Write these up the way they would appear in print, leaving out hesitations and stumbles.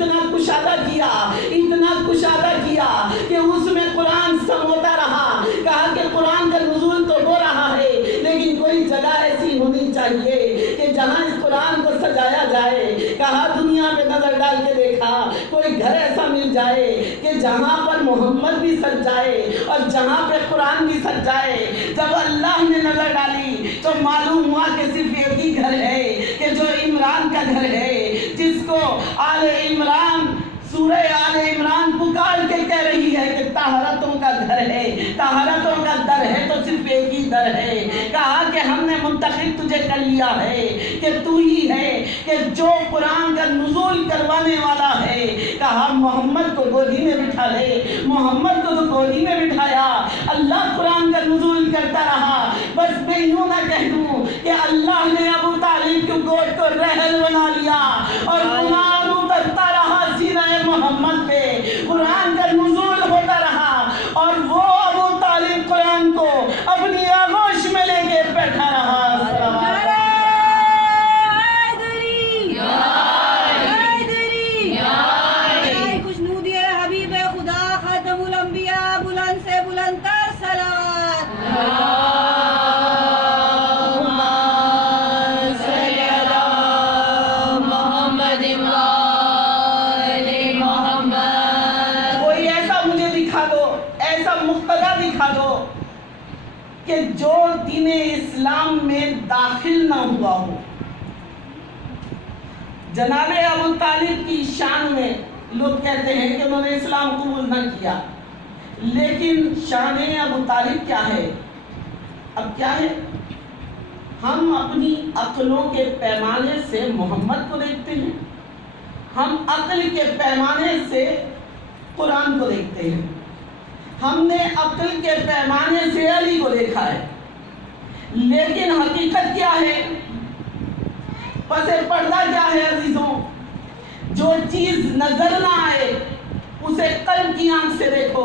اتنا کشادہ کیا کہ اس میں قرآن سموتا رہا. کہا کہ قرآن کا نزول تو ہو رہا ہے لیکن کوئی جگہ ایسی ہونی چاہیے کہ جہاں اس قرآن کو سجایا جائے. کہا دنیا پہ نظر ڈال کے دیکھا کوئی گھر ایسا مل جائے کہ جہاں پر محمد بھی سج جائے اور جہاں پہ قرآن بھی سج جائے. جب اللہ نے نظر ڈالی تو معلوم ہوا کہ صرف ایک ہی گھر ہے کہ جو عمران کا گھر ہے, جس کو آل عمران, سورہ آل عمران پکار کے کہہ رہی ہے کہ طہارتوں کا گھر ہے, طہارتوں کا در ہے تو صرف ایک ہی در ہے. کہا کہ ہم نے منتخب تجھے کر لیا ہے کہ تو ہی ہے کہ جو قرآن کا نزول کروانے والا ہے. کہا محمد کو گودی میں بٹھا لے. محمد کو تو گودی میں بٹھایا, اللہ قرآن کا نزول کرتا رہا. بس میں یوں نہ کہہ دوں کہ اللہ نے ابو طالب کی گود کو رحل بنا لیا اور قرآن اترتا رہا سینہ محمد پہ, قرآن کا نزول ہوتا رہا اور وہ ابو طالب قرآن کو اپنی آغوش میں لے کے بیٹھا رہا. کہ جو دین اسلام میں داخل نہ ہوا ہو. جناب ابو طالب کی شان میں لوگ کہتے ہیں کہ انہوں نے اسلام قبول نہ کیا, لیکن شان ابو طالب کیا ہے؟ اب کیا ہے, ہم اپنی عقلوں کے پیمانے سے محمد کو دیکھتے ہیں, ہم عقل کے پیمانے سے قرآن کو دیکھتے ہیں, ہم نے عقل کے پیمانے سے علی کو دیکھا ہے, لیکن حقیقت کیا ہے, پس پردہ کیا ہے عزیزوں؟ جو چیز نظر نہ آئے اسے قلب کی آنکھ سے دیکھو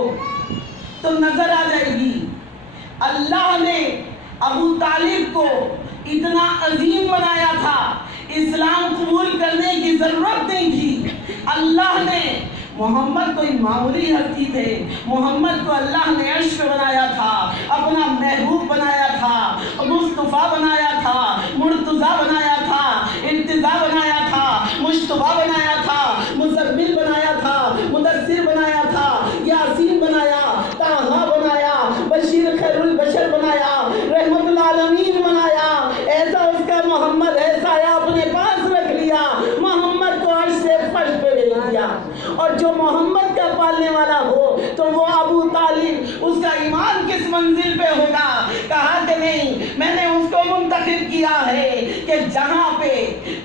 تو نظر آ جائے گی. اللہ نے ابو طالب کو اتنا عظیم بنایا تھا, اسلام قبول کرنے کی ضرورت نہیں تھی. اللہ نے محمد کوئی معمولی ہستی تھے, محمد کو اللہ نے عشق بنایا تھا, اپنا محبوب بنایا تھا, مصطفیٰ بنایا تھا, مرتضیٰ بنایا تھا, ارتضیٰ بنایا تھا, مشتبہ بنایا تھا, مزمل بنایا تھا, مدثر بنایا تھا, یاسین بنایا, طٰہٰ بنایا, بشیر خیر البشر بنایا, رحمت العالمین بنایا. ایسا اس کا محمد ایسا ہے اپنے پاس رکھ لیا, محمد کو عرش سے فرش پہ لے دیا. اور جو محمد کا پالنے والا ہو تو وہ ابو طالب, اس کا ایمان کس منزل پہ ہوگا؟ کہا کہ نہیں, میں نے اس کو منتخب کیا ہے کہ جہاں پہ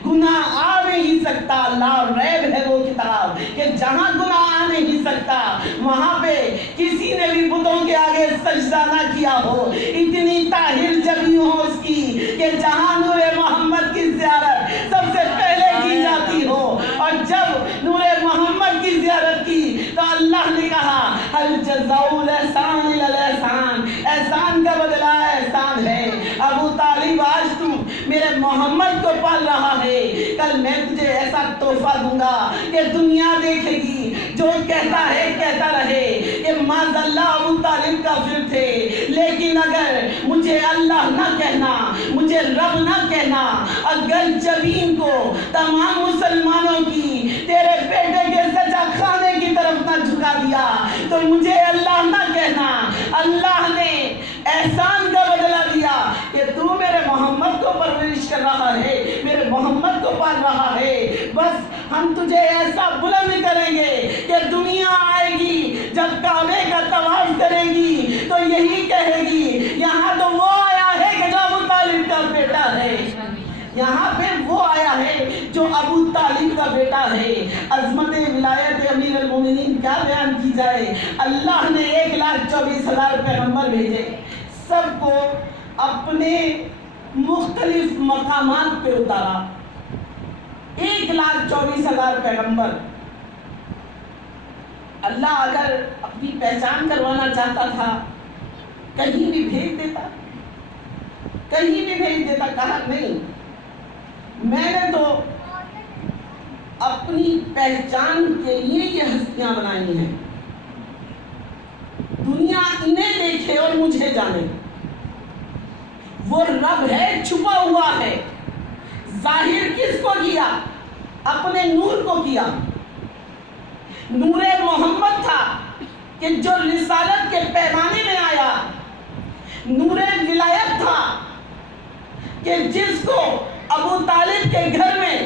گناہ آ نہیں سکتا, لا ریب ہے وہ کتاب, کہ جہاں گناہ آ نہیں سکتا وہاں پہ کسی نے بھی بتوں کے آگے سجدہ نہ کیا ہو. اتنی طاہر جبی ہو اس کی کہ جہاں نور محمد کی زیارت سب سے پہلے کی جاتی ہو, اور جب نور محمد کی زیارت کی تو اللہ نے کہا هل جزاء الاحسان الا الاحسان, احسان کا بدلہ احسان ہے. ابو طالب آج تم میرے محمد کو پال رہا ہے, کل میں تجھے ایسا تحفہ دوں گا کہ دنیا دیکھے گی, جو کہتا ہے کہتا رہے کہ ماذ اللہ ابو طالب کافر تھے, لیکن اگر مجھے اللہ نہ کہنا, مجھے رب نہ کہنا, اگر جبین کو تمام مسلمانوں کی تیرے بیٹے کے سجا خانے کی طرف نہ جھکا دیا تو مجھے اللہ نہ کہنا. اللہ نے احسان کا بدلہ دیا کہ تو میرے محمد کو پرورش کر رہا ہے, میرے محمد کو پال رہا ہے. بس ہم تجھے ایسا بلند کریں گے کہ دنیا آئے گی, جب کعبے کا طواف کرے گی تو یہی کہے گی یہاں تو وہ آیا ہے کہ جو ابو طالب کا بیٹا ہے, یہاں پہ وہ آیا ہے جو ابو طالب کا بیٹا ہے. عظمت ولایت امیر المومنین کیا بیان کی جائے. اللہ نے 1,24,000 پیغمبر بھیجے, سب کو اپنے مختلف مقامات پہ اتارا. 1,24,000 پیغمبر. اللہ اگر اپنی پہچان کروانا چاہتا تھا کہیں بھی بھیج دیتا, کہیں بھی بھیج دیتا. کہا نہیں, میں نے تو اپنی پہچان کے لیے یہ ہستیاں بنائی ہیں. دنیا انہیں دیکھے اور مجھے جانے. وہ رب ہے چھپا ہوا ہے. ظاہر کس کو کیا؟ اپنے نور کو کیا. نور محمد تھا کہ جو رسالت کے پیمانے میں آیا. نور ولایت تھا کہ جس کو ابو طالب کے گھر میں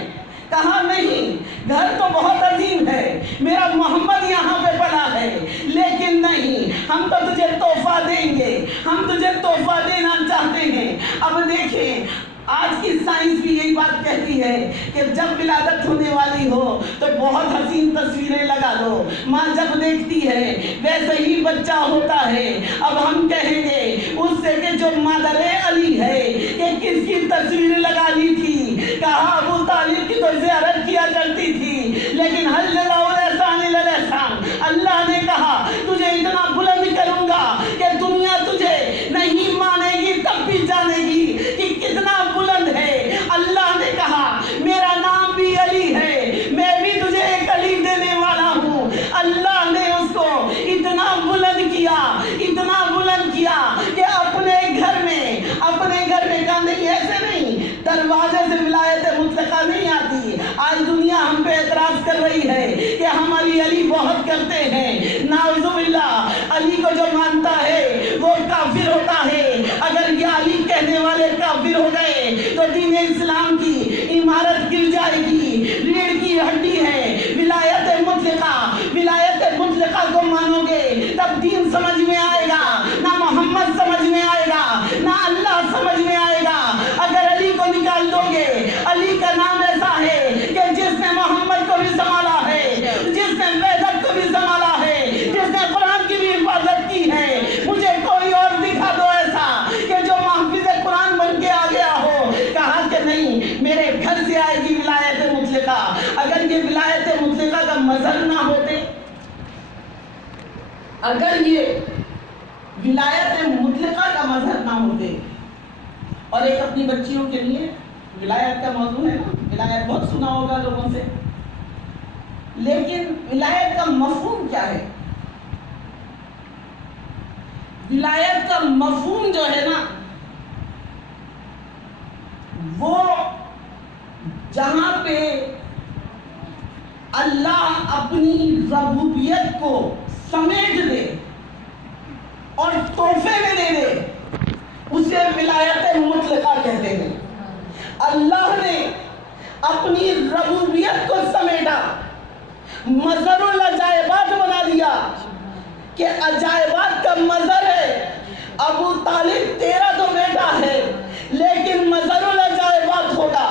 کہا نہیں گھر تو بہت عظیم ہے, میرا محمد یہاں پہ پڑا ہے, لیکن نہیں, ہم تو تجھے تحفہ دیں گے, ہم تجھے تحفہ دینا چاہتے ہیں. اب دیکھیں آج کی سائنس بھی یہی بات کہتی ہے کہ جب ولادت ہونے والی ہو تو بہت حسین تصویریں لگا دو. ماں جب دیکھتی ہے ویسے ہی بچہ ہوتا ہے. اب ہم کہیں گے اس سے کہ جو مادر علی ہے کہ کس کی تصویر لگا لی تھی. کہا ابو طالب کی تو زیارت کیا کرتی تھی, لیکن اللہ نے کہا تجھے اتنا بلند کروں گا کہ دنیا تجھے نہیں مانے گی تب بھی جانے گی کہ کتنا بلند ہے. اللہ نے کہا میرا نام بھی علی ہے, میں بھی تجھے ایک علی دینے والا ہوں. اللہ نے اس کو اتنا بلند کیا, اتنا بلند کیا کہ اپنے گھر میں کہا نہیں, ایسے نہیں, دروازے سے ولایت مطلقہ نہیں آتی. آج دنیا ہم پہ اعتراض کر رہی ہے کہ ہم علی بہت کرتے ہیں. نعوذ باللہ, علی کو جو مانتا ہے وہ کافر ہوتا ہے. اگر یہ علی کہنے والے کافر ہو گئے تو دین اسلام کی عمارت گر جائے گی. ریڑھ کی ہڈی ہے ولایت مطلقہ کو مانو گے تب دین سمجھ میں آئے گا, نہ محمد سمجھ میں آئے گا, نہ اللہ سمجھ میں آئے گا. اگر علی کو نکال دو گے, علی کا نام ایسا ہے کہ جس نے محمد کو بھی سنبھالا ہے, جس نے وحدت کو بھی سنبھالا ہے, جس نے قرآن کی بھی حفاظت کی ہے. مجھے کوئی اور دکھا دو ایسا کہ جو محفوظ قرآن بن کے آ گیا ہو. کہا کہ نہیں, میرے گھر سے آئے گی ولایت مطلقہ. اگر یہ ولایت مطلقہ کا مظہر نہ ہوتے, اگر یہ ولایت مطلقہ کا مظہر نہ ہوتے, اور ایک اپنی بچیوں کے لیے ولایت کا موضوع ہے نا, ولایت بہت سنا ہوگا لوگوں سے, لیکن ولایت کا مفہوم کیا ہے؟ ولایت کا مفہوم جو ہے نا وہ جہاں پہ اللہ اپنی ربوبیت کو سمیٹ دے اور تحفے میں دے دے, اسے ولایت مطلقہ کہتے ہیں. اللہ نے اپنی ربوبیت کو سمیٹا, مظہر العجائبات بنا دیا کہ عجائبات کا مظہر ہے. ابو طالب تیرا تو بیٹا ہے لیکن مظہر العجائبات ہوگا.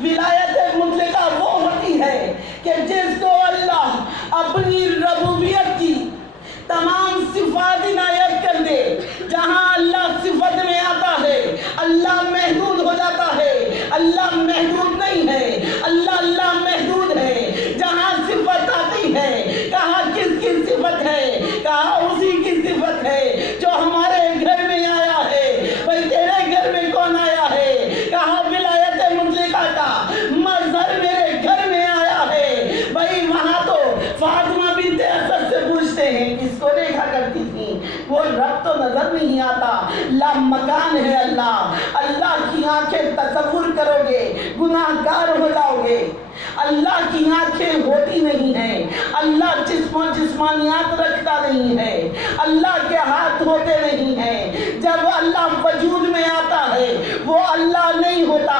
ولایت مطلقہ وہ ہوتی ہے کہ جس کو اللہ اپنی ربوبیت کی تمام صفات عنایت کر دے. جہاں اللہ صفت میں آتا ہے اللہ محدود ہو جاتا ہے. اللہ محدود نہیں ہے, اللہ محدود ہے. جہاں صفت آتی ہے, کہا کس کی صفت ہے, کہا اسی کی صفت ہے جو ہمارے گھر میں آیا ہے. بھائی تیرے گھر میں کون آیا ہے؟ کہا ولایت مطلقہ کا مظہر میرے گھر میں آیا ہے. بھائی وہاں تو فاطمہ بنت اسد سے پوچھتے ہیں کس کو دیکھا کرتی تھی, وہ رب تو نظر نہیں آتا, لا مکان ہے اللہ. اللہ کی آنکھیں تصور کرو گے گناہ گار ہو جاؤ گے. اللہ کی آنکھیں ہوتی نہیں ہیں, اللہ جسم و جسمانیات رکھتا نہیں ہے, اللہ کے ہاتھ ہوتے نہیں ہیں. جب اللہ وجود میں آتا ہے وہ اللہ نہیں ہوتا.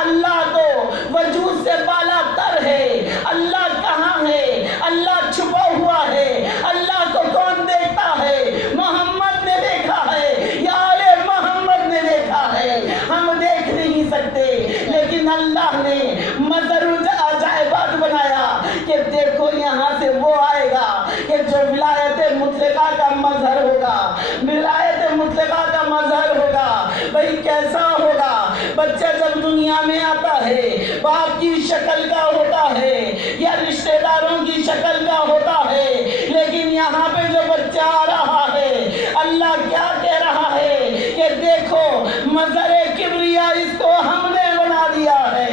اللہ تو وجود سے بالا تر ہے. اللہ کہاں ہے؟ اللہ چھپا ہوا ہے. اللہ کو کون دیکھتا ہے؟ محمد نے دیکھا ہے, یا آل محمد نے دیکھا ہے. ہم دیکھ نہیں سکتے, لیکن اللہ نے مظہر عجائبات بنایا کہ دیکھو یہاں سے وہ آئے گا کہ جو ولایت مطلقہ کا مظہر ہوگا. ولایت مطلقہ کا مظہر ہوگا. بھئی کیسا ہوگا؟ بچہ جب دنیا میں آتا ہے باپ کی شکل کا ہوتا ہے یا رشتہ داروں کی شکل کا ہوتا ہے, لیکن یہاں پہ جو بچہ آ رہا ہے اللہ کیا کہہ رہا ہے کہ دیکھو مظہر کبریا اس کو ہم نے بنا دیا ہے.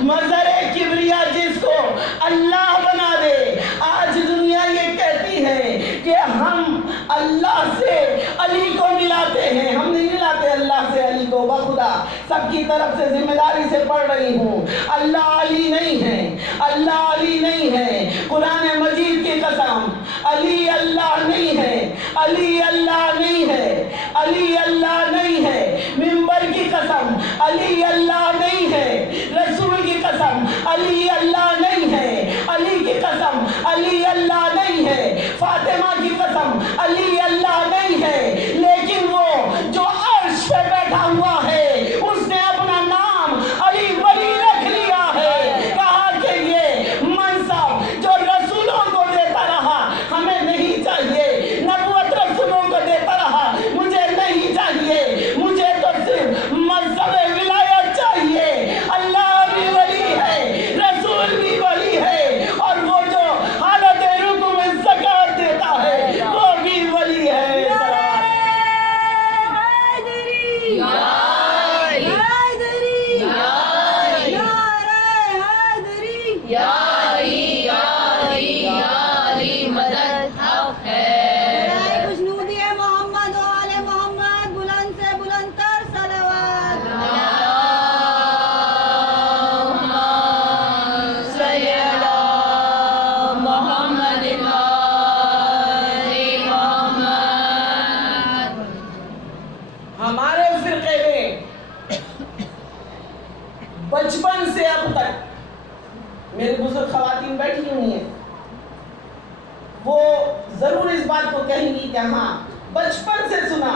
مظہر کبریا جس کو سب کی طرف سے ذمہ داری سے پڑھ رہی ہوں، اللہ علی نہیں ہے، اللہ علی نہیں ہے، قرآن مجید کی قسم، علی اللہ نہیں ہے، علی اللہ نہیں ہے، علی اللہ نہیں ہے، منبر کی قسم علی اللہ نہیں ہے، رسول کی قسم علی اللہ نہیں ہے، علی کی قسم علی اللہ نہیں ہے، فاطمہ کی قسم علی اللہ نہیں ہے، لیکن وہ جو عرش پہ بیٹھا ہوا ہے اس نے اپنا نام علی ولی رکھ لیا ہے، کہا کہ یہ منصب جو رسولوں کو دیتا رہا ہمیں نہیں چاہیے، نبوت رسولوں کو دیتا رہا مجھے نہیں چاہیے، مجھے تو صرف منصب ولایت چاہیے، اللہ بھی ولی ہے، رسول بھی ولی ہے، اور وہ جو حالت رکوع میں زکوٰۃ دیتا ہے وہ بھی ولی ہے۔ ہمارے فرقے میں بچپن سے اب تک میرے بزرگ خواتین بیٹھی ہوئی ہیں، وہ ضرور اس بات کو کہیں گی کہ ہاں بچپن سے سنا،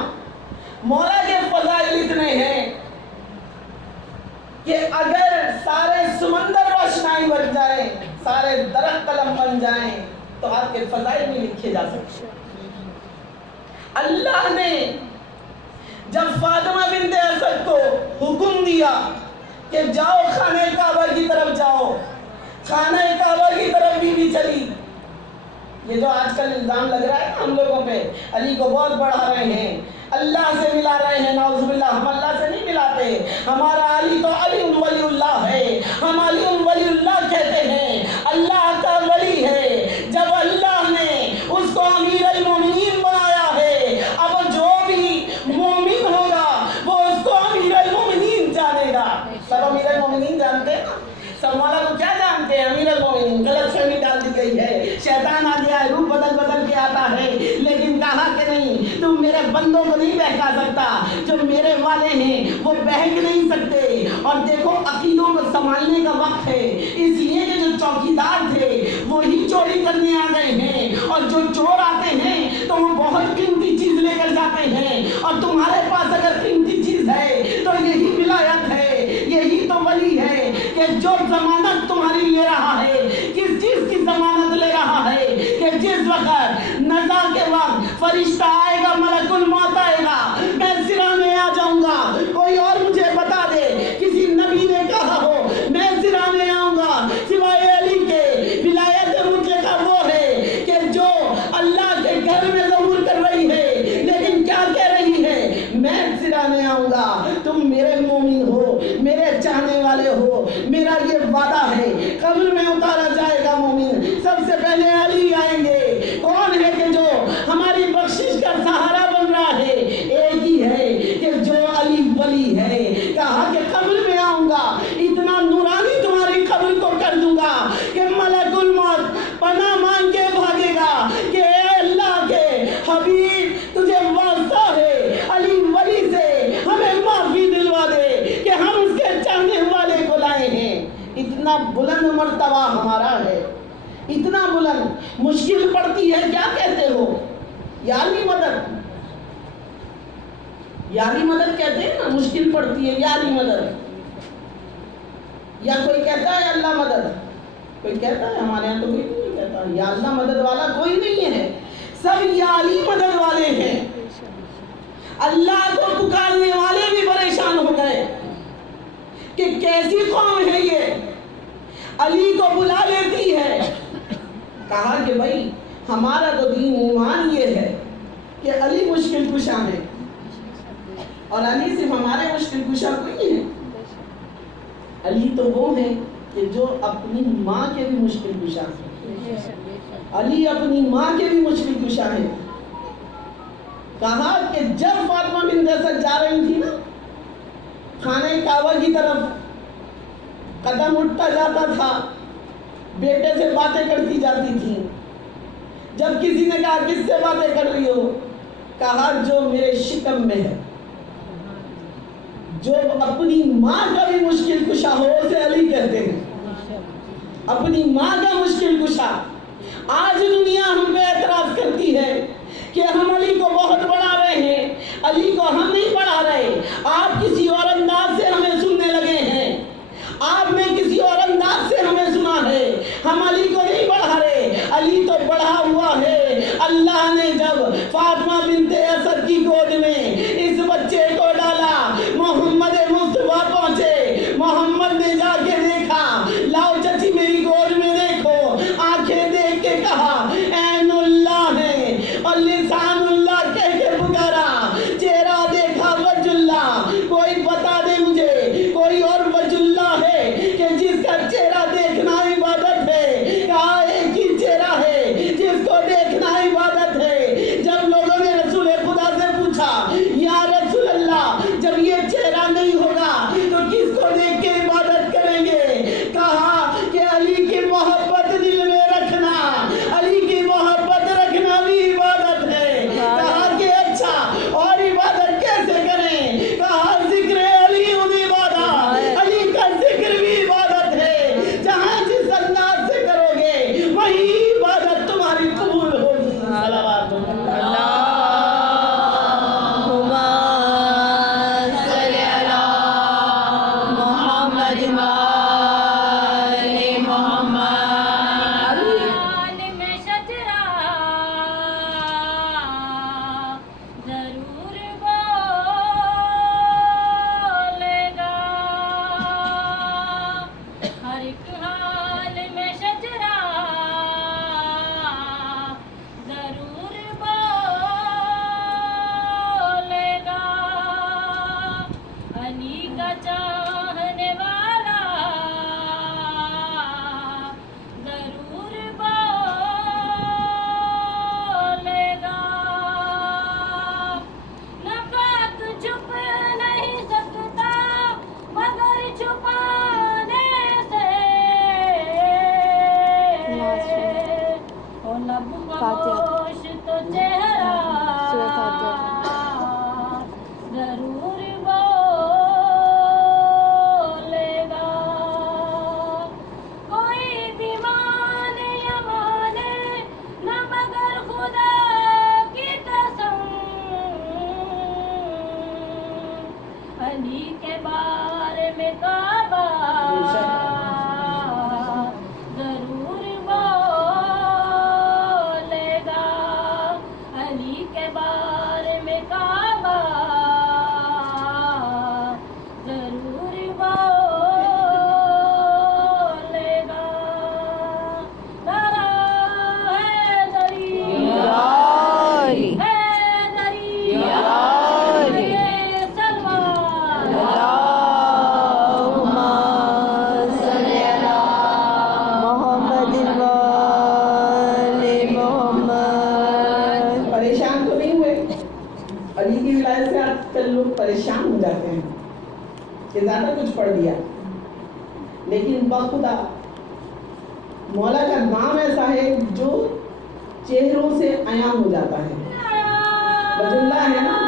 مولا کے فضائل اتنے ہیں کہ اگر سارے سمندر روشنائی بن جائیں، سارے درخت قلم بن جائیں تو آپ کے فضائل میں لکھے جا سکتے۔ اللہ نے جب فاطمہ بنت اسد کو حکم دیا کہ جاؤ خانہ کعبہ کی طرف جاؤ، خانہ کعبہ کی طرف بھی چلی۔ یہ جو آج کل الزام لگ رہا ہے نا ہم لوگوں پہ، علی کو بہت بڑھا رہے ہیں، اللہ سے ملا رہے ہیں، نعوذ باللہ، ہم اللہ سے نہیں ملاتے، ہمارا علی تو علی ولی اللہ ہے، ہم علی ولی اللہ کہتے ہیں، اللہ کا ولی ہے۔ جب اللہ نے اس کو امیر المومنین بنایا ہے، اب جو بھی مومن ہوگا وہ اس کو امیر المومنین جانے گا۔ سب امیر المومنین جانتے ہیں نا، سب مولا کو کیا جانتے ہیں؟ امیر المومنین۔ غلط فہمی ڈال دی گئی ہے، شیطان آ گیا ہے، روح بدل بدل کے آتا ہے، لیکن کہا کہ نہیں، تم میرے بندوں کو نہیں بہکا سکتا، جو میرے والے ہیں وہ بہک نہیں سکتے۔ اور دیکھو عقیدوں کو سنبھالنے کا وقت ہے، اس لیے کہ جو چوکیدار تھے وہی چوری کرنے آ گئے ہیں، اور جو چور آتے ہیں تو وہ بہت قیمتی چیز لے کر جاتے ہیں، اور تمہارے پاس اگر قیمتی چیز ہے تو یہی ولایت ہے، یہی تو ولی ہے کہ جو ضمانت تمہاری لے رہا ہے، کس چیز کی ضمانت لے رہا ہے کہ جس وقت نزا کے وقت فرشتہ آئے گا، ملک الموت آئے گا، میں سرانے آ جاؤں گا۔ کوئی اور مجھے بتا دے کسی نبی نے کہا ہو میں سرانے آؤں گا سوائے علی کے؟ ولایت مطلقہ وہ ہے کہ جو اللہ کے گھر میں ظہور کر رہی ہے، لیکن کیا کہہ رہی ہے؟ میں سرانے آؤں گا، تم میرے مومن ہو، میرے چاہنے والے ہو، میرا یہ وعدہ ہے۔ قبر میں اتارا جائے گا مومن، سب سے پہلے علی آئیں گے۔ کون ہے کہ جو ہماری بخشش کا سہارا بن رہا ہے؟ ایک ہی ہے کہ جو علی ولی ہے۔ کہا کہ قبر میں آؤں گا، اتنا نورانی تمہاری قبر کو کر دوں گا کہ ملک الموت پناہ مانگ کے بھاگے گا کہ اے اللہ کے حبیب، تجھے واسطہ ہے علی ولی سے ہمیں معافی دلوا دے کہ ہم اس کے چاہنے والے کو لائے ہیں۔ اتنا بلند مرتبہ ہمارا ہے، اتنا بلند۔ مشکل پڑتی ہے کیا کہتے ہو؟ یا علی مدد، یا علی مدد کہتے ہیں نا، مشکل پڑتی ہے یا علی مدد، یا کوئی کہتا ہے اللہ مدد، کوئی کہتا ہے؟ ہمارے یہاں تو کوئی نہیں کہتا یا اللہ مدد والا، کوئی نہیں ہے، سب یا علی مدد والے ہیں۔ اللہ کو پکارنے والے بھی پریشان ہو گئے کہ کیسی قوم ہے یہ، علی کو بلا لیتی ہے۔ کہا کہ بھائی ہمارا تو دین ایمان یہ ہے کہ علی مشکل کشا ہے، اور علی صرف ہمارے مشکل کشا کوئی ہے، علی تو وہ ہے کہ جو اپنی ماں کے بھی مشکل کشا ہے، علی اپنی ماں کے بھی مشکل کشا ہے۔ کہا کہ جب فاطمہ بنت اسد جا رہی تھی نا، خانہ کعبہ کی طرف قدم اٹھتا جاتا تھا، بیٹے سے باتیں کرتی جاتی تھی۔ جب کسی نے کہا کس سے باتیں کر رہی ہو، کہا جو میرے شکم میں ہے، جو اپنی ماں کا بھی مشکل کشا ہو اسے علی کہتے ہیں، اپنی ماں کا مشکل کشا۔ آج دنیا ہم پہ اعتراض کرتی ہے کہ ہم علی کو بہت بڑھا رہے ہیں، علی کو ہم نہیں بڑھا رہے، آپ کسی اور انداز سے ہمیں سننے لگے ہیں، آپ نے کسی اور انداز سے ہمیں سنا ہے، ہم علی کو نہیں بڑھا رہے، علی تو بڑھا ہوا ہے۔ اللہ نے جب فاطمہ بنت اسد کی گود میں اس بچے کو ڈالا، محمد مصطفیٰ پہنچے، محمد نے جا کے دیکھا، لاؤ چچی میری گود میں دیکھو، آنکھیں دیکھ کے کہا عین اللہ ہے، اور لسان اللہ کہہ کے پکارا، چہرہ دیکھا وجہ اللہ۔ کوئی بتا دے مجھے کوئی اور وجہ اللہ ہے کہ جس کا چہرہ دیکھنا عبادت ہے؟ کہا ایک ہی چہرہ ہے جس کو دیکھنا عبادت ہے۔ جب لوگوں نے رسول خدا سے پوچھا یا رسول اللہ جب یہ چہرہ نہیں ہوگا تو کس کو دیکھ کے عبادت کریں گے؟ کہا کہ علی کی محبت دل میں رکھنا، علی کی محبت رکھنا بھی عبادت ہے۔ کہا کہ اچھا اور عبادت کیسے کریں؟ کہا ذکر علی عبادت، علی کا ذکر بھی عبادت ہے، جہاں جس انداز سے کرو گے وہی عبادت تمہاری قبول ہوگی۔ صلوات پریشان ہو جاتے ہیں کہ زیادہ کچھ پڑھ دیا، لیکن بخدا مولا کا نام ایسا ہے جو چہروں سے عیاں ہو جاتا ہے۔ وجہ اللہ ہے نا،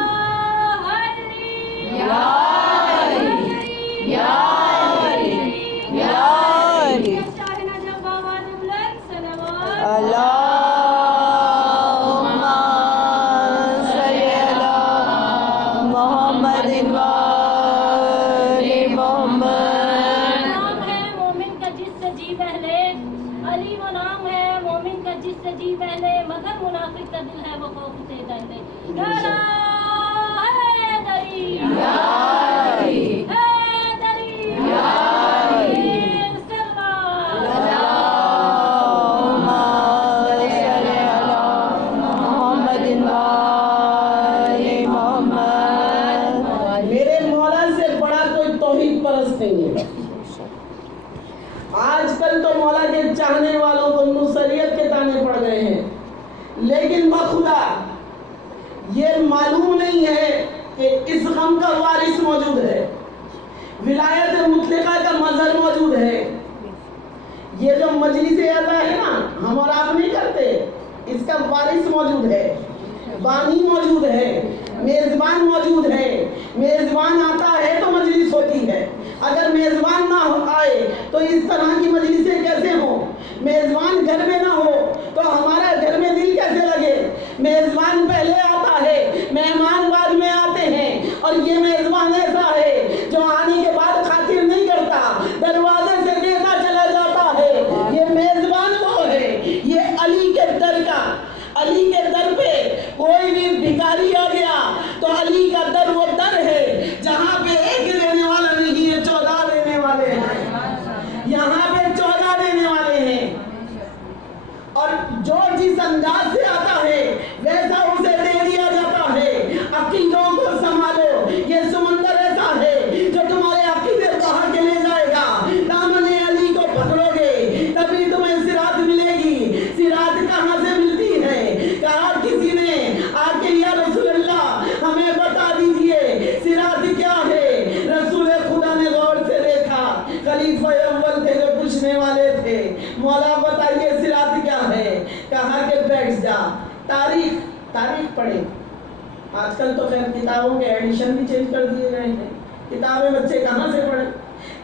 آج کل تو مولا کے چاہنے والوں کو نصریت کے تانے پڑ گئے ہیں، لیکن بخدا یہ معلوم نہیں ہے کہ اس غم کا وارث یہ جو مجلس آتا ہے نا، ہم اور آپ نہیں کرتے، اس کا وارث موجود ہے، بانی موجود ہے، میزبان موجود ہے۔ میزبان آتا ہے تو مجلس ہوتی ہے، اگر میزبان نہ آئے تو اس طرح کی مجلسیں کیسے ہوں؟ میزبان گھر میں نہ ہو تو ہمارا گھر میں دل کیسے لگے؟ میزبان پہلے آتا ہے، مہمان بعد میں آتے ہیں، اور یہ میزبان ایسا ہے جو آنے کے بعد خاطر نہیں کرتا، دروازے سے دیتا چلا جاتا ہے۔ یہ میزبان وہ ہے، یہ علی کے در کا، علی کے در پہ کوئی بھی بھکاری آ گیا تو علی کا در وہ در ہے جہاں پہ ایک دینے والا نہیں ہے، 14 دینے والے ہیں، یہاں پہ 14 دینے والے ہیں۔ اور جو جس انداز سے آتا ہے ویسا اسے دے دیا جاتا ہے۔ عقیدوں کو سنبھالو، یہ سمندر ایسا ہے جو تمہارے عقیدے بہا کے لے جائے گا۔ دامن علی کو پکڑو گے تبھی تمہیں صراط ملے گی۔ صراط کہاں سے ملتی ہے؟ کہا کسی نے آ کے یا رسول اللہ ہمیں بتا دیجئے صراط کیا ہے؟ رسول خدا نے غور سے دیکھا، خلیفہ اول تھے جو پوچھنے والے تھے، مولا بتائیے صراط کیا ہے؟ کہا کہ بیٹھ جا، تاریخ پڑھے۔ آج کل تو خیر کتابوں کے ایڈیشن بھی چینج کر دیے گئے ہیں، کتابیں بچے کہاں سے پڑھیں؟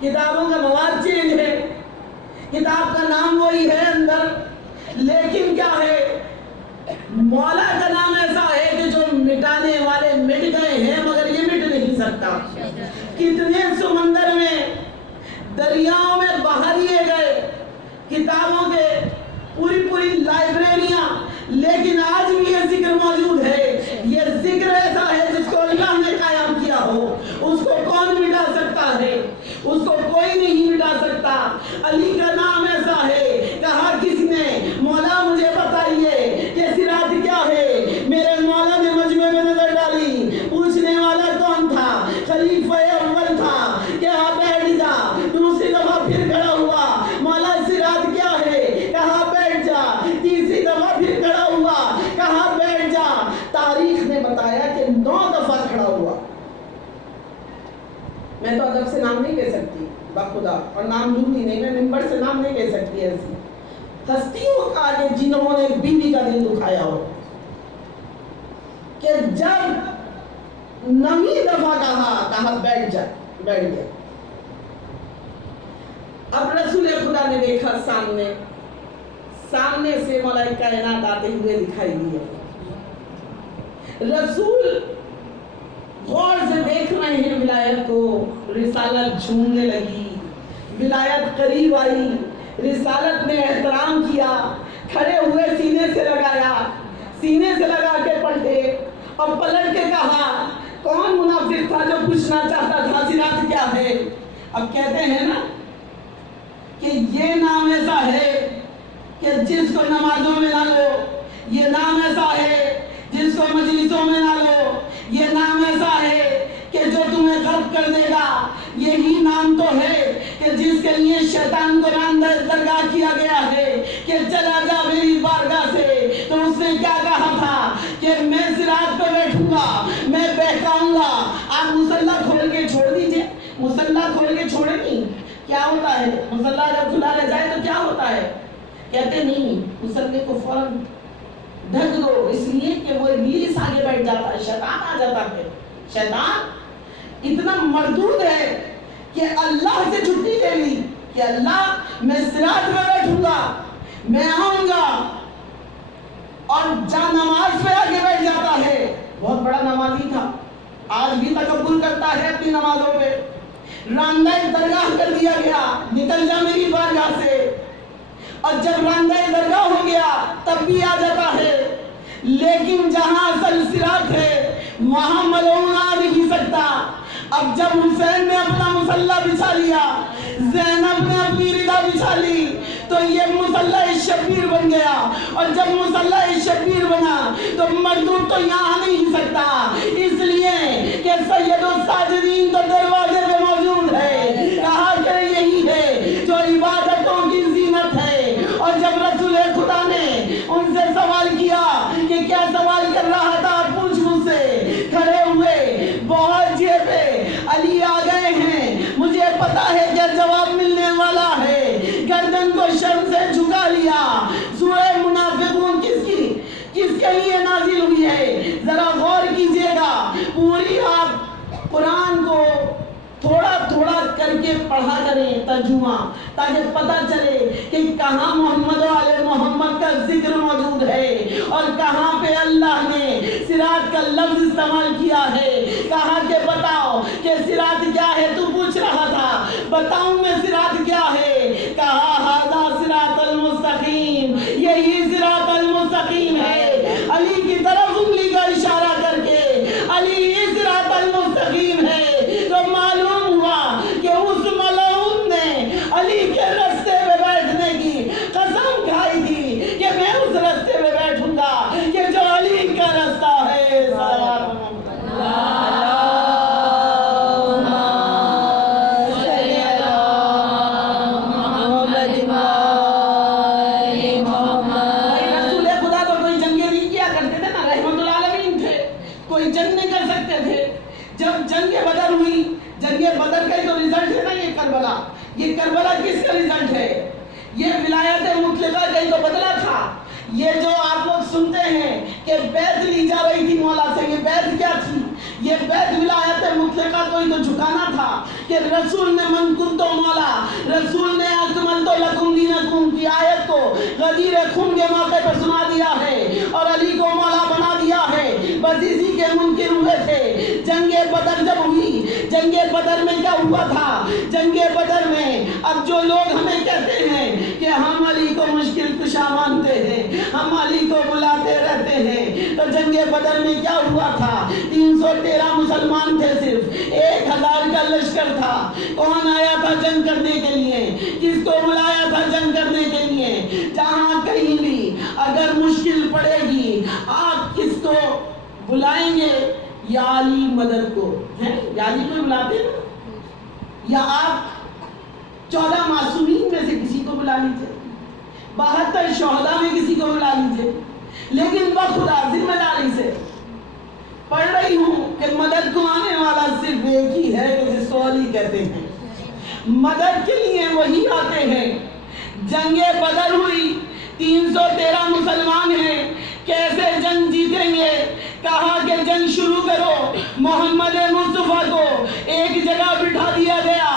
کتابوں کا مواد چینج ہے، کتاب کا نام وہی ہے اندر، لیکن کیا ہے؟ مولا کا نام ایسا ہے کہ جو مٹانے والے مٹ گئے ہیں مگر یہ مٹ نہیں سکتا۔ کتنے سمندر میں، دریاؤں میں بہا دیے گئے کتابوں کے پوری لائبریریاں، لیکن آج بھی یہ ذکر موجود ہے۔ یہ ذکر ایسا ہے جس کو اللہ نے قائم کیا ہو، اس کو کون مٹا سکتا ہے؟ اس کو کوئی نہیں مٹا سکتا۔ علی کا نام ایسا ہے، کہا کسی نے مولا مجھے بتائیے کہ صراط کیا ہے؟ میرے مولا نے مجمع میں نظر ڈالی، پوچھنے والا کون تھا؟ خلیفہ اول تھا۔ کہا بیٹھ جا، دوسری دفعہ پھر کھڑا ہوا، مولا صراط کیا ہے؟ کہا بیٹھ جا، تیسری دفعہ پھر کھڑا ہوا، کہا بیٹھ جا۔ تاریخ نے بتایا کہ 9 دفعہ کھڑا ہوا۔ میں تو ادب سے نام نہیں کہہ سکتی بخدا، اور نام لوں گی نہیں، میں ممبر سے نام نہیں کہہ سکتی ایسی ہستیوں کا کہ جنہوں نے بیوی کا دل دکھایا ہو، کہ جب 9ویں دفعہ کہا بیٹھ جا، بیٹھ گیا۔ اب رسول خدا نے دیکھا سامنے سے مولا کائنات آتے ہوئے دکھائی دیے۔ رسول غور سے دیکھ رہے ہیں ولایت کو، رسالت جھومنے لگی، ولایت قریب آئی، رسالت نے احترام کیا، کھڑے ہوئے سینے سے لگا کے پلٹے اور پلٹ کے کہا کون منافق تھا جو پوچھنا چاہتا تھا صراط کیا ہے؟ اب کہتے ہیں نا کہ یہ نام ایسا ہے کہ جس کو نمازوں میں نہ لو، یہ نام ایسا ہے جس کو مجلسوں میں نہ لو، یہ نام ایسا ہے کہ جو تمہیں غرق کر دے گا، یہی نام تو ہے کہ جس کے لیے شیطان کو درگاہ کیا گیا ہے کہ چلا جا میری بارگاہ سے۔ تو اس نے کیا کہا تھا کہ میں صراط پہ بیٹھوں گا، میں بہکاؤں گا۔ آپ مصلی کھول کے چھوڑ دیجئے، مصلی کھول کے چھوڑے نہیں، کیا ہوتا ہے؟ مصلی جب کھلا رہ جائے تو کیا ہوتا ہے؟ کہتے نہیں مصلی کو فوراً ڈھک دو، اس لیے کہ وہ ابلیس آگے بیٹھ جاتا ہے، شیطان آ جاتا ہے۔ شیطان اتنا مردود ہے کہ اللہ سے چھٹی لے لی کہ اللہ میں صراط میں بیٹھوں گا، میں آؤں گا، اور جہاں نماز پہ آگے بیٹھ جاتا ہے۔ بہت بڑا نمازی تھا، آج بھی تکبر کرتا ہے اپنی نمازوں پہ۔ راندہ درگاہ کر دیا گیا، نکل جا میری بارگاہ سے، اور جب راندہ درگاہ ہو گیا تب بھی آ جاتا ہے، لیکن جہاں اصل صراط ہے وہاں ملعون آ نہیں سکتا۔ اب جب حسین نے اپنا مصلی بچھا لیا، زینب نے اپنی ردا بچھا لی، تو یہ مصلی شبیر بن گیا، اور جب مصلی شبیر بنا تو مردود تو یہاں آ نہیں سکتا، اس لیے کہ سید الساجدین تو دروازے پہ موجود ہے۔ کہا کہ یہی ہے جو عبادتوں کی زینت ہے۔ اور جب رسول خدا نے ان سے سوال کیا کہ کیا سوال کر رہا تھا، پوچھ مجھ سے، کھڑے ہوئے بہت جیبے علی آ گئے ہیں، مجھے پتا ہے کیا جواب ملنے والا ہے، گردن کو شرم کے پڑھا کریں ترجمہ، تاکہ پتہ چلے کہ کہاں محمد و آل محمد کا ذکر موجود ہے اور کہاں پہ اللہ نے صراط کا لفظ استعمال کیا ہے۔ کہا کہ بتاؤ کہ صراط کیا ہے، تو پوچھ رہا تھا بتاؤں میں صراط کیا ہے، کہا ھذا صراط المستقیم، یہی صراط المستقیم ہے۔ علی کی طرف انگلی کا اشارہ کر کے علی یہ صراط المستقیم ہے، تو معلوم ہوا کہ اس ملعون نے علی کے رستے پہ بیٹھنے کی قسم کھائی تھی کہ میں اس رستے پہ بیٹھوں گا کہ جو علی کا رستہ ہے۔ صلوات کوئی جنگ نہیں کر سکتے تھے۔ جب جنگ بدر ہوئی، جنگ بدر کا جو رزلٹ ہے نا یہ کربلا کس کا رزلٹ ہے؟ یہ ولایت مطلقہ کا جو بدلہ تھا۔ یہ جو آپ لوگ سنتے ہیں کہ بیعت لی جا رہی تھی مولا سے، یہ بیعت کیا تھی؟ یہ بیعت ولایت مطلقہ کو ہی تو جھکانا تھا کہ رسول نے من کنتو مولا، رسول نے اکملت لکم دینکم کی آیت کو غدیر خون کے موقع پر سنا دیا ہے اور علی کو مولا بنا دیا ہے۔ بس اسی کے منکر ہوئے تھے۔ جنگ بدر جب ہوئی، جنگ بدر میں کیا ہوا تھا؟ جنگ بدر میں اب جو لوگ ہمیں کہتے ہیں کہ ہم علی کو مشکل کشا مانتے ہیں، ہم علی کو بلاتے رہتے ہیں، تو جنگ بدر میں کیا ہوا تھا؟ 313 مسلمان تھے، صرف 1000 کا لشکر تھا۔ کون آیا تھا جنگ کرنے کے لیے؟ کس کو بلایا تھا جنگ کرنے کے لیے؟ جہاں کہیں بھی اگر مشکل پڑے گی آپ کس کو بلائیں گے؟ یا علی مدد کو ہے، یا علی کو بلاتے ہیں، یا آپ 14 معصومین میں سے کسی کو بلا لیجئے، 72 شہداء میں کسی کو بلا لیجئے، لیکن بخدا ذمہ داری سے پڑھ رہی ہوں کہ مدد کو آنے والا صرف ایک ہی ہے کہ جس کو علی کہتے ہیں۔ مدد کے لیے وہی آتے ہیں۔ جنگ بدر ہوئی، 313 مسلمان ہیں، کیسے جنگ جیتیں گے؟ کہا کہ جنگ شروع کرو۔ محمد مصطفیٰ کو ایک جگہ بٹھا دیا گیا۔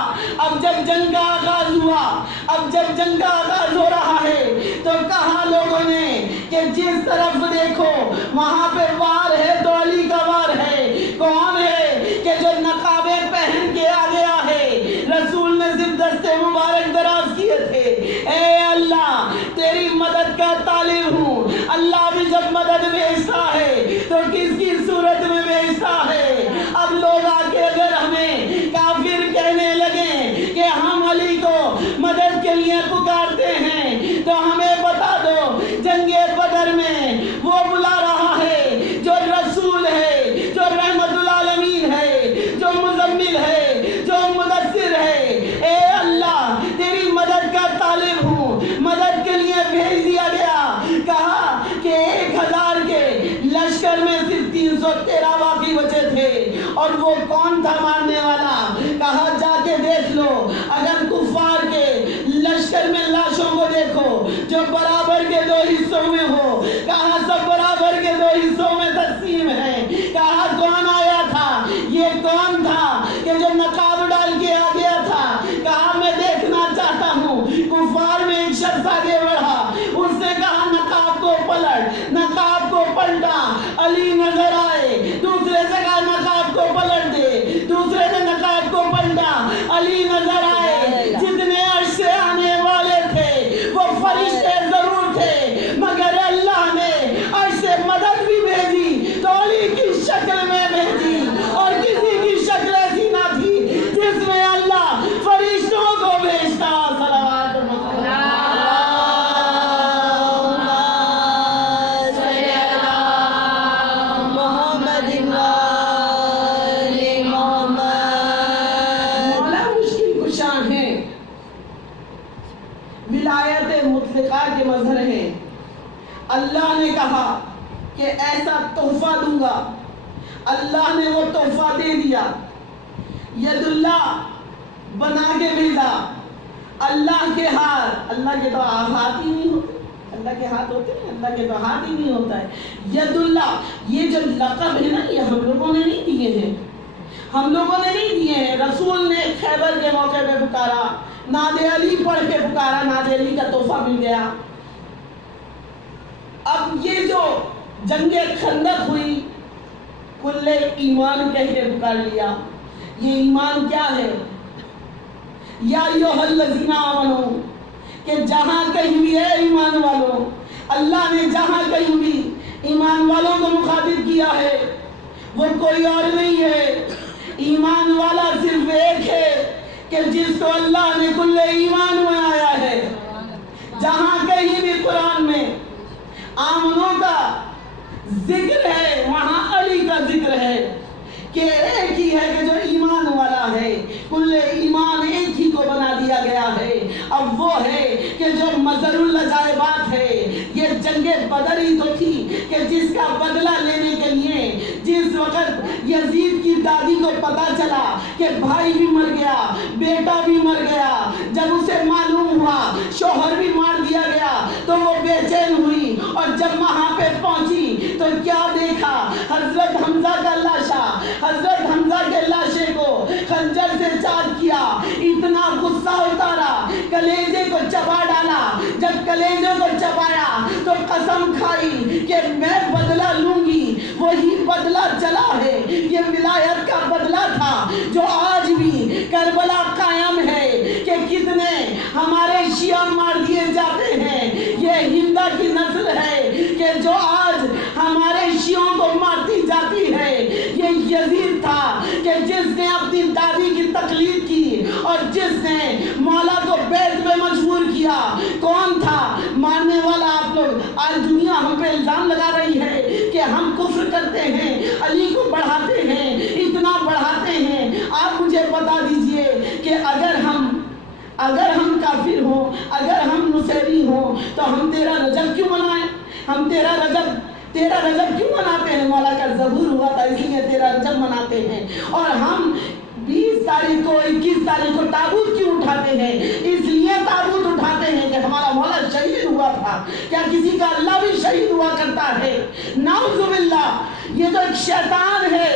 اب جب جنگ کا آغاز ہوا، اب جب جنگ کا آغاز ہو رہا ہے تو کہا لوگوں نے کہ جس طرف دیکھو وہاں پہ وار ہے تو علی کا وار ہے۔ کون ہے کہ جو نقابیں پہن کے آ گیا ہے؟ رسول نے صرف دستے مبارک دراز کیے تھے۔ اے اللہ تیری مدد کا طالب ہوں۔ اللہ بھی جب مدد بھیجتا ہے تو کس کی صورت میں بھیجتا ہے؟ اب لوگ آ کے اگر ہمیں کافر کہنے لگے کہ ہم علی کو مدد کے لیے پکارتے ہیں تو ہمیں بتا دو جنگ بدر میں وہ بلا رہا ہے جو رسول ہے، جو رحمت العالمین ہے، جو مزمل ہے، جو مدثر ہے۔ اے اللہ تیری مدد کا طالب ہوں، مدد کے لیے بھیج دیا گیا۔ کہا کہ 1000 کے لشکر میں صرف 313 باقی بچے تھے، اور وہ کون تھا مارنے والا؟ کہا جا کے دیکھ لو، اگر کفار کے لشکر میں لاشوں کو دیکھو جو برابر کے 2 حصوں میں ہو، کہا سب برابر کے 2 حصوں میں تقسیم ہے۔ کہا کون آیا تھا؟ یہ کون تھا کہ جو نقاب ڈال کے آ گیا تھا؟ کہا میں دیکھنا چاہتا ہوں۔ کفار میں ایک شخص آگے بڑھا، اس نے کہا نقاب کو پلٹ، نقاب کو پلٹا، علی نظر آئے۔ دوسرے سے کہا نقاب کو پلٹ دے، دوسرے نے نقاب کو پلٹا، علی نظر آئے۔ جتنے عرش سے آنے والے تھے وہ فرشتے ضرور تھے، مگر اللہ نے عرش سے مدد بھی بھیجی تو علی کی شکل میں بھیجی، اور کسی کی شکل ایسی نہ تھی جس میں اللہ فرشتوں کو بھیجتا۔ صلوات ولایت مطلقہ کے مظہر ہیں۔ اللہ نے کہا کہ ایسا تحفہ دوں گا، اللہ نے وہ تحفہ دے دیا۔ ید اللہ بنا کے بھیجا، اللہ کے ہاتھ، اللہ کے تو ہاتھ ہی نہیں ہوتے، اللہ کے ہاتھ ہوتے ہیں، اللہ کے تو ہاتھ ہی نہیں ہوتا ہے۔ ید اللہ، یہ جو لقب ہے نا یہ ہم لوگوں نے نہیں دیے ہیں، ہم لوگوں نے نہیں دیے ہیں. رسول نے خیبر کے موقع پہ پکارا, ناد علی پڑھ کے پکارا, ناد علی کا تحفہ مل گیا. اب یہ جو جنگ خندق ہوئی, کل ایمان کہہ کے پکار لیا. یہ ایمان کیا ہے؟ یا ایھا الذین آمنوا, کہ جہاں کہیں بھی ہے ایمان والوں, اللہ نے جہاں کہیں بھی ایمان والوں کو مخاطب کیا ہے وہ کوئی اور نہیں ہے. ایمان والا صرف ایک ہے کہ جس کو اللہ نے کل ایمان بنایا ہے. جہاں کہیں بھی قرآن میں آمنوں کا ذکر ہے وہاں علی کا ذکر ہے, کہ ایک ہی ہے کہ جو ایمان والا ہے. کل ایمان ایک ہی کو بنا دیا گیا ہے. اب وہ ہے کہ جو مظہر العجائبات ہے. یہ جنگ بدر ہی تو تھی کہ جس کا بدلہ لینے کے لیے جس وقت یزید کی دادی کو پتا چلا کہ بھائی بھی مر گیا, بیٹا بھی مر گیا, جب اسے معلوم ہوا شوہر بھی مار دیا گیا تو وہ بے چین ہوئی. اور جب وہاں پہ پہنچی تو کیا دیکھا؟ حضرت حمزہ کا لاشا, حضرت حمزہ کے لاشے کو خنجر سے چار کیا, اتنا غصہ اتارا, کلیجے کو چبا ڈالا. جب کلیجے کو چبایا تو قسم کھائی کہ میں بدلہ لوں گی. وہی بدلہ چلا ہے, یہ ولایت کا بدلہ تھا جو آج بھی کربلا قائم ہے کہ کتنے ہمارے شیعہ مار دیے جاتے ہیں. یہ ہندا کی نسل ہے کہ جو آج ہمارے شیعوں کو مارتی جاتی ہے. یہ یزید تھا کہ جس نے اپنی دادی کی تقلید کی اور جس نے مولا کو بیعت میں مجبور کیا. کون تھا مارنے والا؟ آپ لوگ آج دنیا ہم پہ الزام لگا رہی ہے کہ ہم کفر کرتے ہیں, علی کو بڑھاتے ہیں, اتنا بڑھاتے ہیں. آپ مجھے بتا دیجئے کہ اگر ہم کافر ہوں, اگر ہم نصیری ہوں تو ہم 13 رجب کیوں منائیں؟ ہم 13 رجب کیوں مناتے ہیں؟ مولا کا ظہور ہوا تھا اس لیے 13 رجب مناتے ہیں. اور ہم 20 تاریخ کو 21 تاریخ کو تابوت کیوں اٹھاتے ہیں؟ اس لیے تابوت اٹھاتے ہیں کہ ہمارا مولا شہید ہوا تھا. کیا کسی کا اللہ بھی شہید ہوا کرتا ہے؟ نعوذ باللہ. یہ تو ایک شیطان ہے.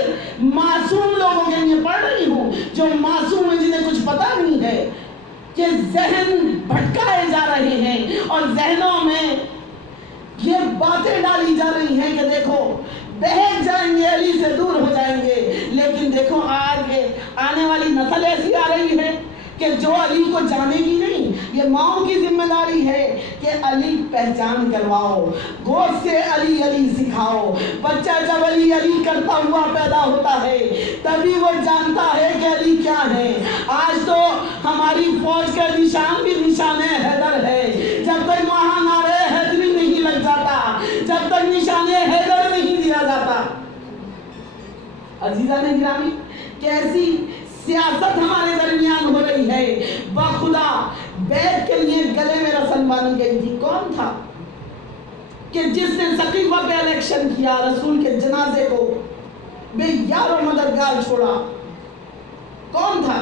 معصوم لوگوں کے لیے پڑھ رہی ہوں جو معصوم ہیں, جنہیں کچھ پتا نہیں ہے, کہ ذہن بھٹکائے جا رہے ہیں اور ذہنوں میں یہ باتیں ڈالی جا رہی ہیں کہ دیکھو بہک جائیں گے, علی سے دور ہو جائیں گے. لیکن دیکھو آگے آنے والی نسل ایسی آ رہی ہے کہ جو علی کو جانے گی نہیں. یہ ماؤں کی ذمہ داری ہے کہ علی پہچان کرواؤ, گود سے علی علی سکھاؤ. بچہ جب علی علی کرتا ہوا پیدا ہوتا ہے تبھی وہ جانتا ہے کہ علی کیا ہے. آج تو ہماری فوج کا نشان بھی نشان حیدر ہے. جب تک وہاں نعرہ حیدری نہیں لگ جاتا, جب تک نشان حیدر نہیں دیا جاتا. عزیزان گرامی, کیسی سیاست ہمارے درمیان ہو رہی ہے. بخدا بیعت کے لیے گلے میں رسن باندھی گئی تھی. کون تھا کہ جس نے ثقیفہ پہ الیکشن کیا, رسول کے جنازے کو بے یار و مددگار چھوڑا؟ کون تھا؟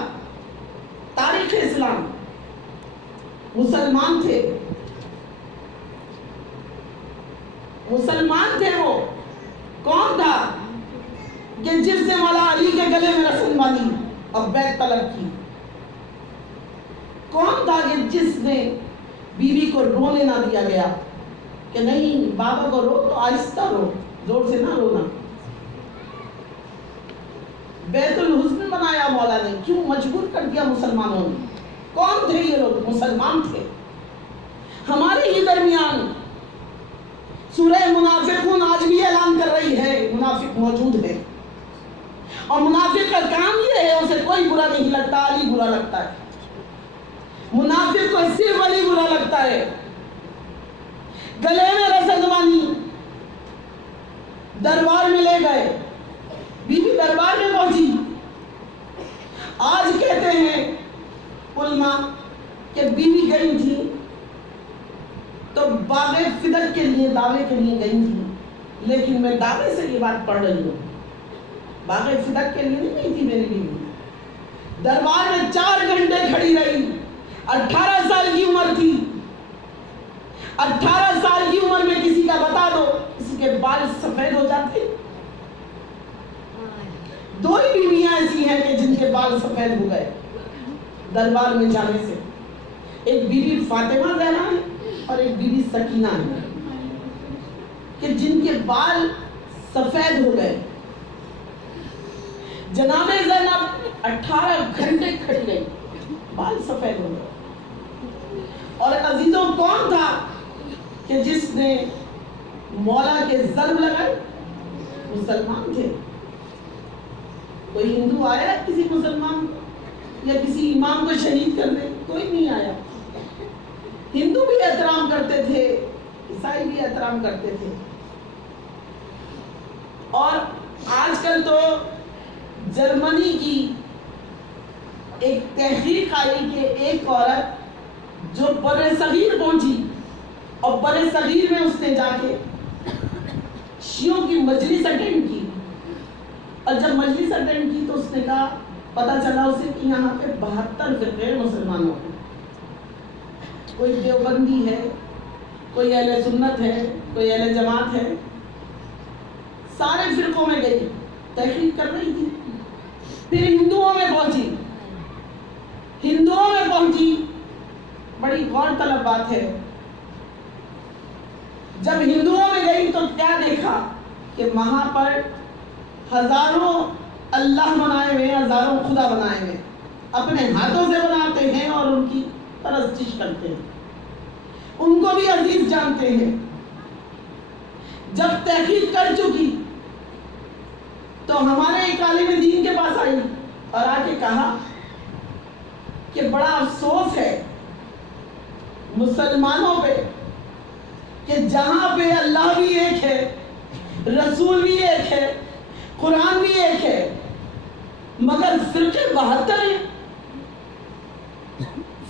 تاریخ اسلام. مسلمان تھے, مسلمان تھے. وہ کون تھا کہ جس نے مولا علی کے گلے میں رسن باندھی اور بیعت طلب کی؟ کون تھا کہ جس نے بیوی کو رونے نہ دیا گیا کہ نہیں بابا کو رو تو آہستہ رو, زور سے نہ رونا؟ بیت الحزن بنایا مولا نے, کیوں مجبور کر دیا مسلمانوں نے؟ کون تھے یہ لوگ؟ مسلمان تھے. ہمارے ہی درمیان سورہ منافقون آج بھی اعلان کر رہی ہے منافق موجود ہے, اور منافق کا کام یہ ہے اسے کوئی برا نہیں لگتا, علی برا لگتا ہے. منافق کو صرف علی برا لگتا ہے. گلے میں رسن باندھی, دربار میں لے گئے, بیوی دربار میں پہنچی. آج کہتے ہیں علماء کہ بیوی گئی تھی تو باغ فدق کے لیے, دعوے کے لیے گئی تھی. لیکن میں دعوے سے یہ بات پڑھ رہی ہوں, باغ فدق کے لیے نہیں گئی تھی میری بیوی. دربار میں 4 گھنٹے کھڑی رہی. 18 سال کی عمر تھی. 18 سال کی عمر میں کسی کا بتا دو کسی کے بال سفید ہو جاتے, دو ہی بیویاں ایسی ہیں کہ جن کے بال سفید ہو گئے دربار میں جانے سے، ایک بیوی فاطمہ زہرا ہے اور ایک بیوی سکینہ ہے، کہ جن کے بال سفید ہو گئے۔ جناب زینب 18 گھنٹے کھڑی رہی، بال سفید ہو گئے۔ اور عزیزوں کون تھا کہ جس نے مولا کے ضرب لگائے؟ مسلمان تھے۔ کوئی ہندو آیا کسی مسلمان یا کسی امام کو شہید کرنے؟ کوئی نہیں آیا۔ ہندو بھی احترام کرتے تھے، عیسائی بھی احترام کرتے تھے۔ اور آج کل تو جرمنی کی ایک تحقیق آئی کہ ایک عورت جو برِ صغیر پہنچی اور برِ صغیر میں اس نے جا کے شیعوں کی مجلس اٹینڈ کی، اور جب مجلس اٹینڈ کی تو اس نے کہا، پتہ چلا اسے کہ یہاں پہ 72 فرقے مسلمانوں ہیں، کوئی دیوبندی ہے، کوئی اہل سنت ہے، کوئی اہل جماعت ہے، سارے فرقوں میں گئی، تحقیق کر رہی تھی۔ پھر ہندوؤں میں پہنچی، بڑی غور طلب بات ہے۔ جب ہندوؤں میں گئی تو کیا دیکھا کہ وہاں پر ہزاروں اللہ بنائے ہوئے، ہزاروں خدا بنائے ہوئے، اپنے ہاتھوں سے بناتے ہیں اور ان کی پرستش کرتے ہیں، ان کو بھی عزیز جانتے ہیں۔ جب تحقیق کر چکی تو ہمارے ایک عالم دین کے پاس آئی اور آ کے کہا کہ بڑا افسوس ہے مسلمانوں پہ کہ جہاں پہ اللہ بھی ایک ہے، رسول بھی ایک ہے، قرآن بھی ایک ہے، مگر فرقے 72 ہیں۔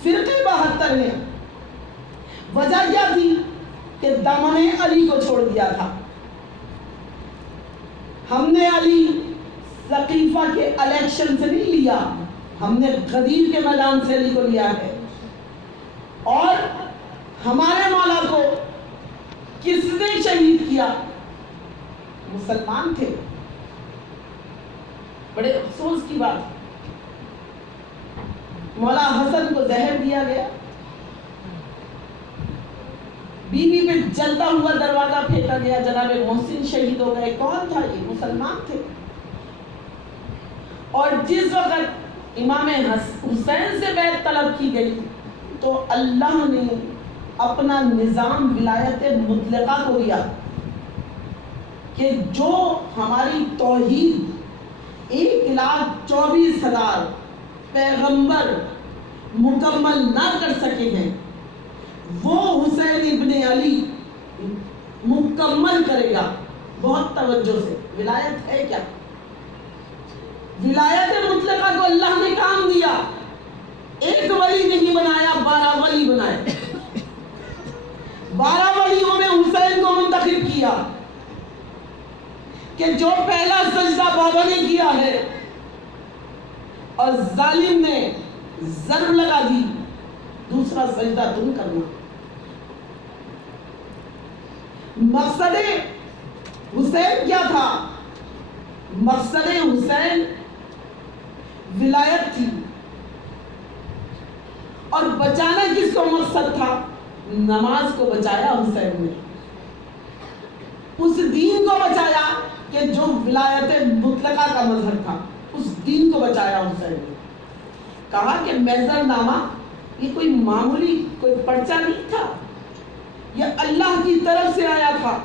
فرقے 72 ہیں۔ وجہ کیا تھی؟ کہ دامن علی کو چھوڑ دیا تھا۔ ہم نے علی ثقیفہ کے الیکشن سے نہیں لیا، ہم نے غدیر کے میدان سے علی کو لیا ہے۔ اور ہمارے مولا کو کس نے شہید کیا؟ مسلمان تھے۔ بڑے افسوس کی بات، مولا حسن کو زہر دیا گیا، بیوی پہ جلتا ہوا دروازہ پھینکا گیا، جناب محسن شہید ہو گئے۔ کون تھا یہ؟ مسلمان تھے۔ اور جس وقت امام حسین سے بیعت طلب کی گئی تو اللہ نے اپنا نظام ولایت مطلقہ کو دیا کہ جو ہماری توحید 1,24,000 پیغمبر مکمل نہ کر سکے ہیں، وہ حسین ابن علی مکمل کرے گا۔ بہت توجہ سے، ولایت ہے کیا؟ ولایت مطلقہ کو اللہ نے کام دیا، ایک ولی نہیں بنایا، 12 ولی بنائے۔ 12 ولیوں میں حسین کو منتخب کیا کہ جو پہلا سجدہ بابا نے کیا ہے اور ظالم نے ضرب لگا دی، دوسرا سجدہ تم کرنا۔ مقصد حسین کیا تھا؟ مقصد حسین ولایت تھی، اور بچانا کس کو مقصد تھا؟ نماز کو بچایا حسین نے، اس دین کو بچایا کہ جو ولایت مطلقہ کا مظہر تھا، اس دین کو بچایا حسین نے۔ کہا کہ محضر نامہ یہ کوئی معمولی کوئی پرچہ نہیں تھا، یہ اللہ کی طرف سے آیا تھا،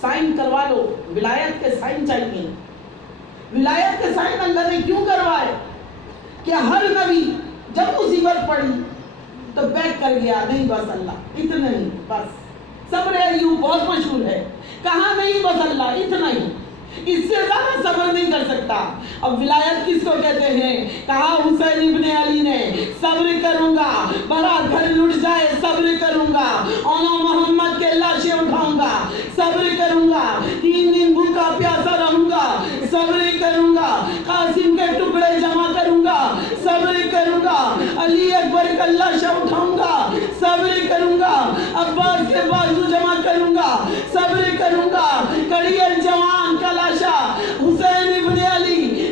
سائن کروا لو، ولایت کے سائن چاہیے۔ ولایت کے سائن اللہ نے کیوں کروائے؟ کہ ہر نبی جب مصیبت پڑی تو بیٹھ کر گیا، نہیں بس اللہ اتنا ہی، بس صبر ایوب بہت مشہور ہے، کہاں نہیں بس اللہ اتنا ہی، اس سے زیادہ صبر نہیں کر سکتا۔ اب ولایت کس کو کہتے ہیں؟ کہا حسین ابن علی نے صبر کروں گا، بڑا گھر لٹ جائے صبر کروں گا، اونو محمد کے لاشیں اٹھاؤں گا، صبر کروں گا، 3 دن بھوکا پیاسا رہوں گا، صبر کروں گا، قاسم کے ٹکڑے جمع کروں گا، صبر کروں گا، علی اکبر کا لاشا اٹھاؤں گا، صبر کروں گا، عباس کے بازو جمع کروں گا، صبر کروں گا، کڑی الجوان کا لاشا حسین ابن علی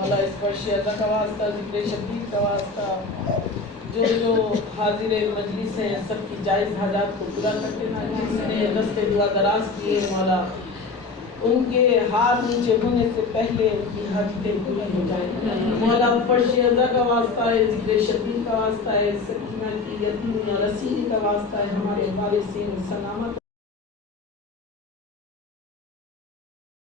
مولا اس پر شہدا کا واسطہ، ذکر شبیر کا واسطہ، جو حاضر مجلس ہیں سب کی جائز حاجات کو پورا کر دینا، جس نے دستے دعا دراز کیے مولا ان کے ہاتھ نیچے ہونے سے پہلے ان کی حاجتیں پوری ہو جائیں مولا، پر شہدا کا واسطہ ہے، ذکر شبیر کا واسطہ ہے، سکینہ کی یتیم یا رسیلی کا واسطہ ہے، ہمارے وارثین سلامت